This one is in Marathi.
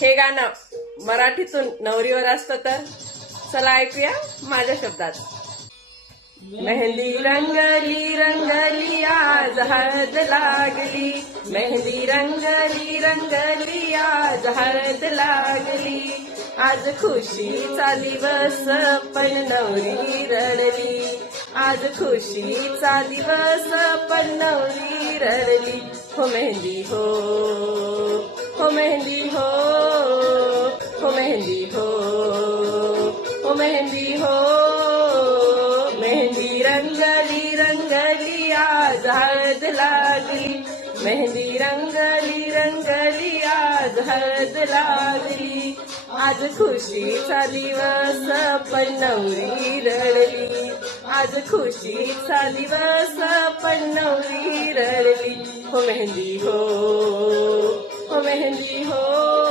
हे गाणं मराठीतून नवरीवर असतं तर चला ऐकूया माझ्या शब्दात. मेहंदी रंगली रंगली आज हळद लागली, मेहंदी रंगली रंगली आज हळद लागली. आज खुशीचा दिवस पण नवरी रडली, आज खुशीचा दिवस पण नवरी रडली. हो मेहंदी हो, हो मेहंदी हो, हो मेहंदी हो, हो मेहंदी हो. मेहंदी रंगली रंगली आज हळद लागली, मेहंदी रंगली रंगली आज हळद लागली. आज खुशीचा दिवस पण नवरी रडली, आज खुशीचा दिवस पण नवरी रडली. हो मेहंदी हो, हो मेहंदी हो.